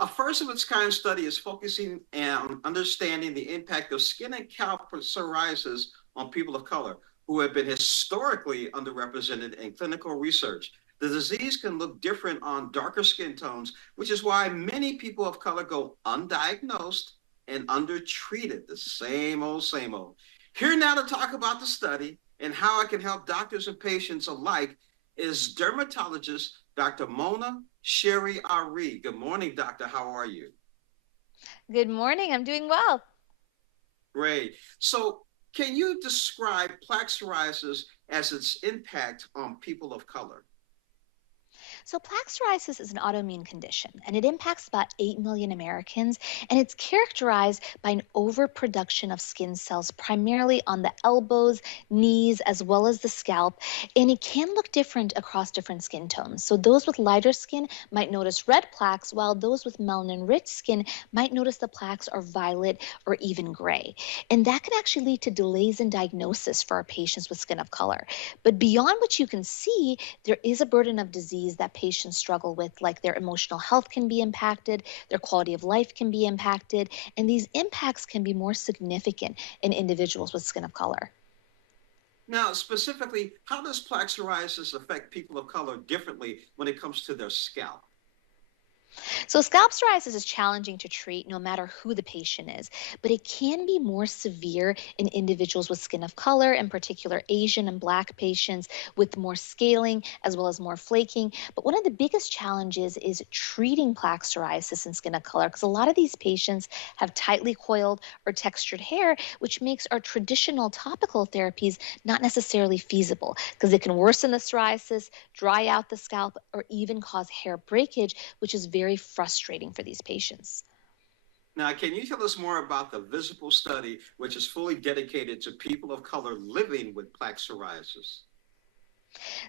A first of its kind study is focusing on understanding the impact of skin and scalp psoriasis on people of color who have been historically underrepresented in clinical research. The disease can look different on darker skin tones, which is why many people of color go undiagnosed and undertreated. The same old, same old. Here now to talk about the study and how it can help doctors and patients alike is dermatologist Dr. Mona Shahriari. Good morning, doctor. How are you? Good morning. I'm doing well. Great. So, can you describe plaque psoriasis as its impact on people of color? So, plaque psoriasis is an autoimmune condition and it impacts about 8 million Americans. And it's characterized by an overproduction of skin cells, primarily on the elbows, knees, as well as the scalp. And it can look different across different skin tones. So, those with lighter skin might notice red plaques, while those with melanin rich skin might notice the plaques are violet or even gray. And that can actually lead to delays in diagnosis for our patients with skin of color. But beyond what you can see, there is a burden of disease that patients struggle with, like their emotional health can be impacted, their quality of life can be impacted, and these impacts can be more significant in individuals with skin of color. Now, specifically, how does plaque psoriasis affect people of color differently when it comes to their scalp? So, scalp psoriasis is challenging to treat no matter who the patient is, but it can be more severe in individuals with skin of color, in particular Asian and Black patients with more scaling as well as more flaking. But one of the biggest challenges is treating plaque psoriasis in skin of color because a lot of these patients have tightly coiled or textured hair, which makes our traditional topical therapies not necessarily feasible because it can worsen the psoriasis, dry out the scalp, or even cause hair breakage, which is very frustrating for these patients. Now, can you tell us more about the Visible study, which is fully dedicated to people of color living with plaque psoriasis?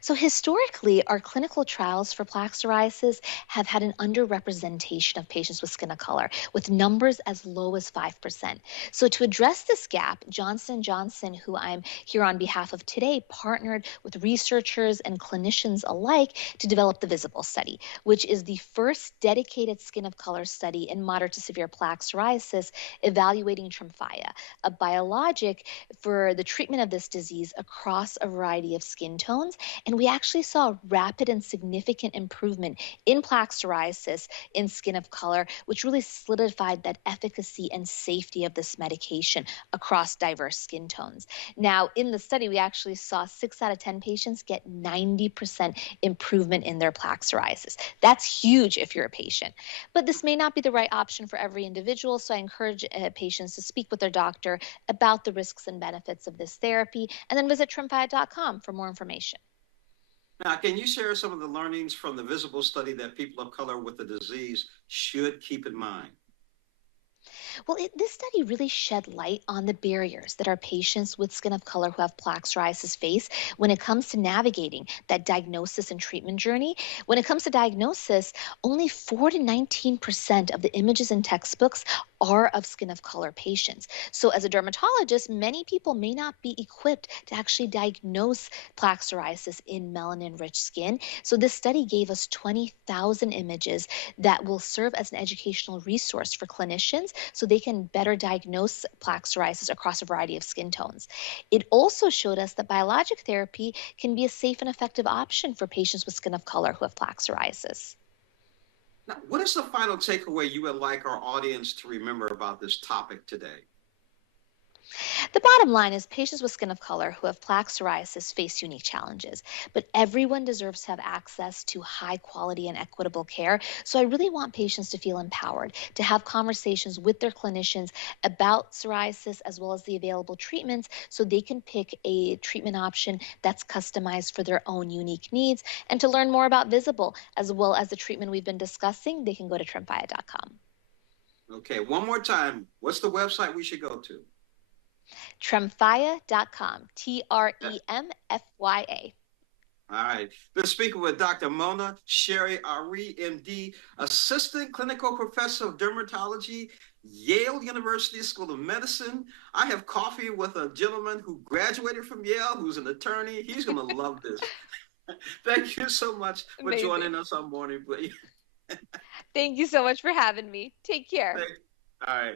So, historically, our clinical trials for plaque psoriasis have had an underrepresentation of patients with skin of color, with numbers as low as 5%. So, to address this gap, Johnson Johnson, who I'm here on behalf of today, partnered with researchers and clinicians alike to develop the Visible study, which is the first dedicated skin of color study in moderate to severe plaque psoriasis evaluating Tremfya, a biologic for the treatment of this disease across a variety of skin tones. And we actually saw rapid and significant improvement in plaque psoriasis in skin of color, which really solidified that efficacy and safety of this medication across diverse skin tones. Now, in the study, we actually saw 6 out of 10 patients get 90% improvement in their plaque psoriasis. That's huge if you're a patient. But this may not be the right option for every individual, so I encourage patients to speak with their doctor about the risks and benefits of this therapy, and then visit tremfya.com for more information. Now, can you share some of the learnings from the Visible study that people of color with the disease should keep in mind? Well, this study really shed light on the barriers that our patients with skin of color who have plaque psoriasis face when it comes to navigating that diagnosis and treatment journey. When it comes to diagnosis, only 4 to 19% of the images in textbooks are of skin of color patients. So, as a dermatologist, many people may not be equipped to actually diagnose plaque psoriasis in melanin rich skin. So, this study gave us 20,000 images that will serve as an educational resource for clinicians so they can better diagnose plaque psoriasis across a variety of skin tones. It also showed us that biologic therapy can be a safe and effective option for patients with skin of color who have plaque psoriasis. Now, what is the final takeaway you would like our audience to remember about this topic today? The bottom line is patients with skin of color who have plaque psoriasis face unique challenges, but everyone deserves to have access to high quality and equitable care. So I really want patients to feel empowered, to have conversations with their clinicians about psoriasis as well as the available treatments so they can pick a treatment option that's customized for their own unique needs. And to learn more about Visible as well as the treatment we've been discussing, they can go to tremfya.com. Okay, one more time. What's the website we should go to? Tremfya.com, Tremfya. All right. Been speaking with Dr. Mona Shahriari, MD, Assistant Clinical Professor of Dermatology, Yale University School of Medicine. I have coffee with a gentleman who graduated from Yale, who's an attorney. He's going to love this. Thank you so much for Amazing. joining us on Morning Break. Thank you so much for having me. Take care. All right.